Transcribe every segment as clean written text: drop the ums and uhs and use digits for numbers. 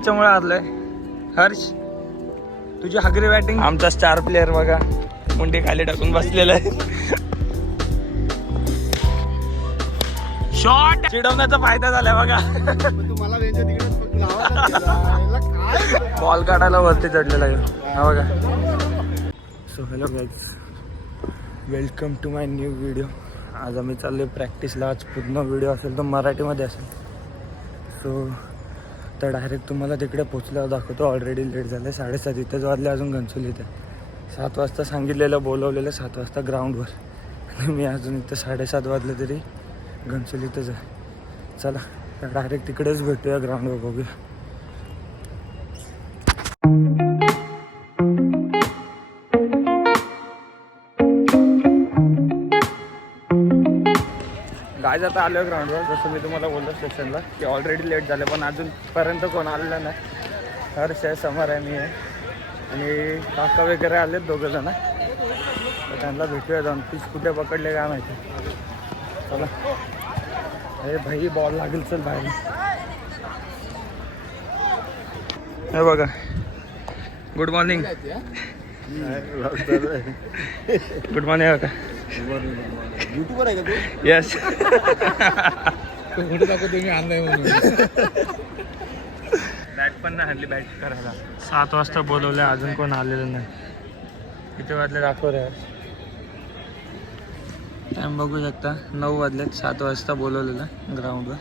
त्याच्यामुळे आलोय. हर्ष तुझी हागरी बॅटिंग. आमचा स्टार प्लेअर बघा मुंडी खाली टाकून बसलेला आहे. शॉट चिडवण्याचा फायदा झाला बघा. बॉल काढायला वरती चढलेला आहे हा बघा. So hello guys, welcome to my new video. आज आम्ही चाललो प्रॅक्टिसला. आज पूर्ण व्हिडिओ असेल तर मराठीमध्ये असेल. सो तर डायरेक्ट तुम्हाला तिकडे पोचल्यावर दाखवतो. ऑलरेडी लेट झालं, 7:30 इथेच वाजले. अजून घनसोली इथे 7 वाजता सांगितलेलं, बोलवलेलं 7 वाजता ग्राउंडवर. आणि मी अजून इथं 7:30 वाजले तरी घनसोली इथंच आहे. चला तर डायरेक्ट तिकडेच भेटूया ग्राउंडवर, बघूया. गायज आता आलो आहे ग्राउंडवर. जसं मी तुम्हाला बोललो स्टेशनला की ऑलरेडी लेट झालं, पण अजूनपर्यंत कोण आलेलं नाही. हर्ष आहे, समर आहे, मी आहे आणि काका वगैरे आलेत दोघंजण. तर त्यांना भेटूया जाऊन. पीच कुठे पकडले काय माहिती. चला. अरे भाई बॉल लागेल, चल बाहेर. हे बघा, गुड मॉर्निंग. गुड मॉर्निंग काका. युट्यूबर आहे का तू? येस. कुठे दाखवतो मी आणलाय म्हणून. बॅट पण नाही हल्ली बॅट करायला. 7 वाजता बोलवलं, अजून कोण आलेलं नाही. किती वाजले दाखव रे. टाइम बघू शकता, 9 वाजलेत. 7 वाजता बोलवलेलं ग्राउंडवर,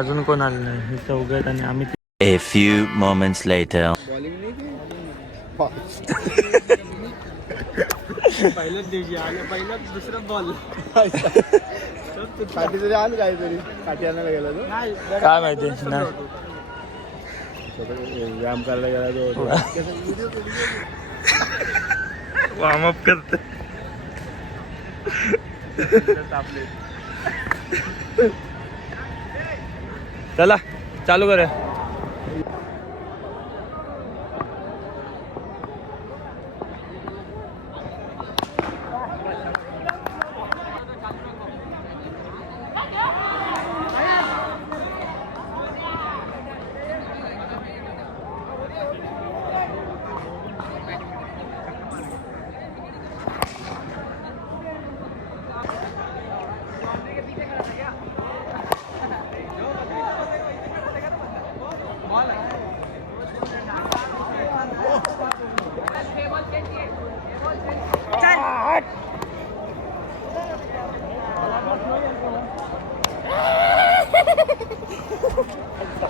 अजून कोण आलेलं नाही. हे चौघात आणि आम्ही. A few moments later. Bowling नाही पहिल्याच दिवशी आले, पहिलाच दुसरा बॉल. काठी तरी आलं काहीतरी. काठी आणायला गेला तो, काय माहिती नाही. व्यायाम करायला गेला तो. वॉर्मअप करते. चला चालू करूया.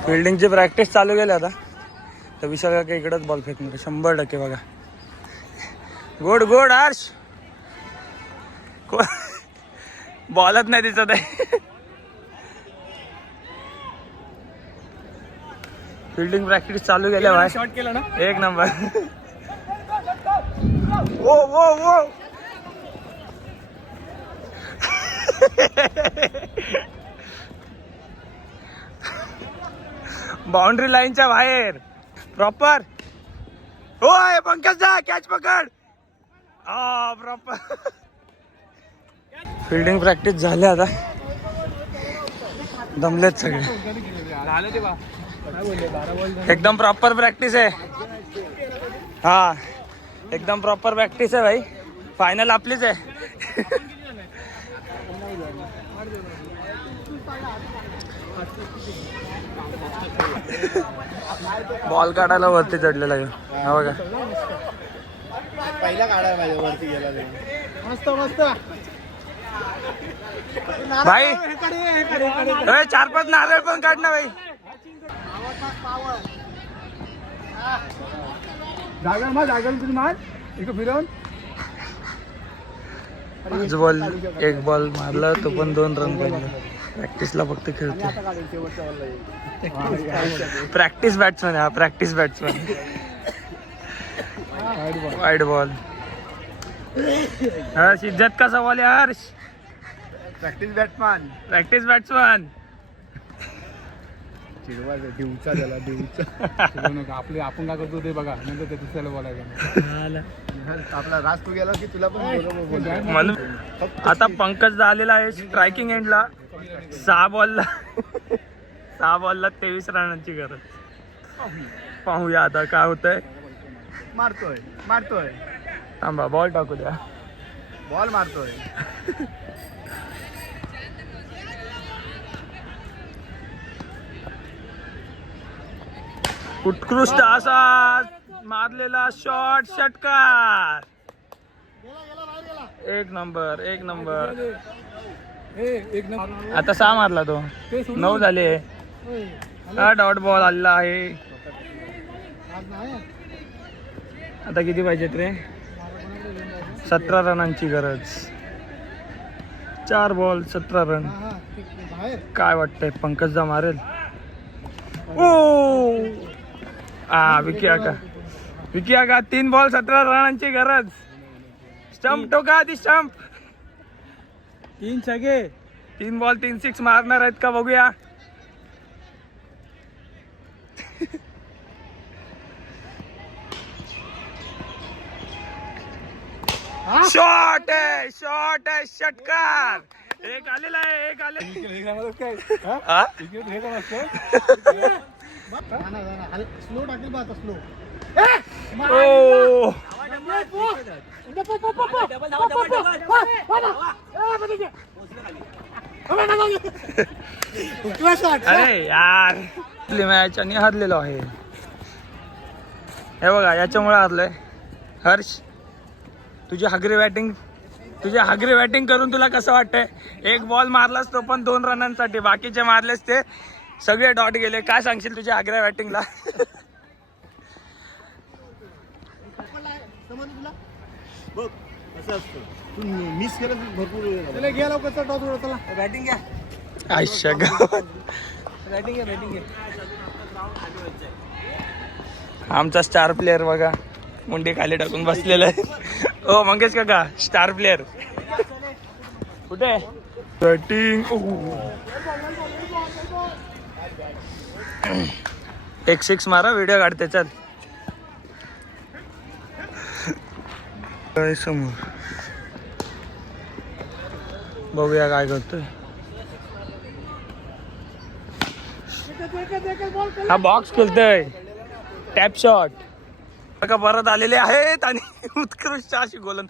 फिल्डिंगची प्रॅक्टिस चालू केली आता. तर विशाल काका इकडंच बॉल फेकणार 100% बघा. Good good Harsh. बॉलच नाही दिसत आहे. फिल्डिंग प्रॅक्टिस चालू केल्या भाई. शॉट केला ना, एक नंबर. ओ ओ ओ बाउंड्री लाईनच्या बाहेर प्रॉपर. ओय पंकज जा, कॅच पकड. हा प्रॉपर. फिल्डिंग प्रॅक्टिस झाली आता. दमलेत सगळे. एकदम प्रॉपर प्रॅक्टिस आहे. हा एकदम प्रॉपर प्रॅक्टिस आहे भाई. फायनल आपलीच आहे. बॉल काढायला वरती चढलेला आहे हा बघा. पहिला काढायला पाहिजे, वरती गेला ते. मस्त मस्त भाई. 4-5 नारळ पण काढ ना भाई. जागर तुम्ही मार एक फिरवून. 5 बॉल 1 बॉल मारला, तो पण 2 रन काढले. प्रॅक्टिसला फक्त खेळतो. प्रॅक्टिस बॅट्समॅन हा, practice batsman. Wide ball. Harsh इज्जत का सवाल आहे Harsh. Practice batsman. Practice batsman. चिडवायचं देऊचा त्याला, देऊचा. आपले आपण काय करतो ते बघा, नंतर ते दुसऱ्याला बोलायचं. आपला राज तू गेला की तुला पण म्हणून आता पंकज आलेला आहे स्ट्रायकिंग एंडला. 6 बॉलला 23 रनांची गरज. पाहूया आता काय होतंय. मारतोय थांबा बॉल टाकू द्या. बॉल मारतोय. उत्कृष्ट असा मारलेला शॉट, षटकार. एक नंबर. एक नंबर. आता 6 मारला तो. 9 झाले. हा डॉट बॉल आलेला आहे. आता किती पाहिजेत रे? 17 रनांची गरज. 4 बॉल 17 रन. काय वाटतंय पंकजदा मारेल? ओ विकी आका 3 बॉल 17 रनांची गरज. स्टंप टोका आधी स्टंप. 3 छगे. 3 बॉल 3 6 मारणार आहेत का बघूया. शॉट आहे षटकार. एक आलेला आहे. स्लो टाकेल बा आता स्लो. ओ अरे यार मॅच आणि हरलेलो आहे. हे बघा याच्यामुळे हरलोय. हर्ष तुझी हागरी बॅटिंग करून तुला कसं वाटतंय? एक बॉल मारलास तो पण 2 रनांसाठी. बाकीचे मारलेस ते सगळे डॉट गेले. काय सांगशील तुझ्या हागऱ्या बॅटिंगला? मिस करत भरपूर घ्या लवकर टॉस उडवताना. बॅटिंग घ्या. आयशा बॅटिंग घ्या. आमचा स्टार प्लेअर बघा मुंडी खाली टाकून बसलेला आहे. ओ मंगेश काका स्टार प्लेअर कुठे? बॅटिंग. 1 6 मारा. व्हिडिओ काढते चल. समोर बघूया काय करतोय. हा बॉक्स खेळतोय. Tap shot. काका परत आलेले आहेत आणि उत्कृष्ट अशी गोलन.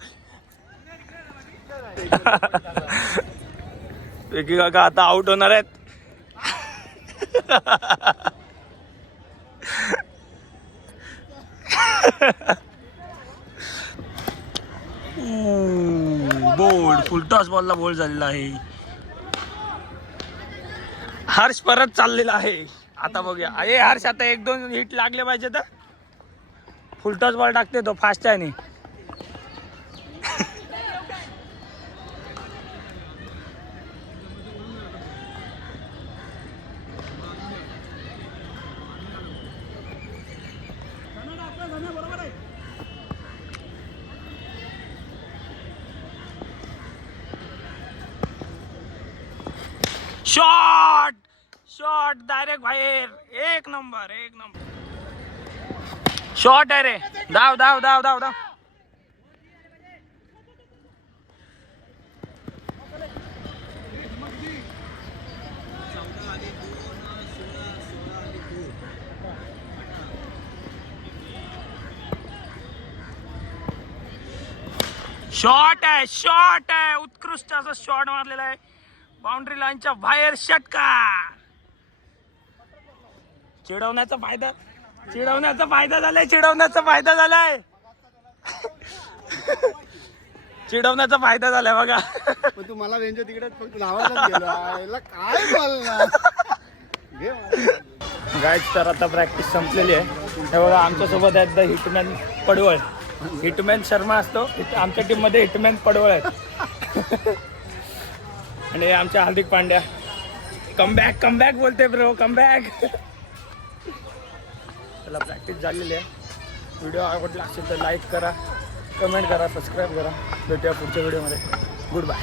विकी काका आता आउट होणार आहेत. बोल्ड फुलटॉस बॉलला बोल्ड झालेला आहे. हर्ष परत चाललेला आहे. आता बघूया. अरे हर्ष आता 1-2 हिट लागले पाहिजे तर फुलटॉस बॉल टाकते तो फास्ट आहे. शॉट डायरेक्ट बाहेर. एक नंबर शॉट आहे रे. धाव. शॉट आहे. उत्कृष्ट असा शॉट मारलेला आहे. बाउंड्री लाईनच्या बाहेर. षटकार. चिडवण्याचा फायदा झालाय. चिडवण्याचा फायदा झालाय बघा. तू मला रेंज तिकडे फक्त लावायला गेला. काय बोलणार गाईज. तर आता प्रॅक्टिस संपलेली आहे. हे बघा आमच्यासोबत आहेत द हिटमॅन पडवळ. हिटमॅन शर्मा असतो आमच्या टीम मध्ये. हिटमॅन पडवळ आहेत. आणि आमच्या हार्दिक पांड्या. कमबॅक बोलते ब्रो. कमबॅक. त्याला प्रॅक्टिस झालेली आहे. व्हिडिओ आवडला असेल तर लाईक करा, कमेंट करा, सबस्क्राईब करा. भेटूया पुढच्या व्हिडिओमध्ये. Good bye.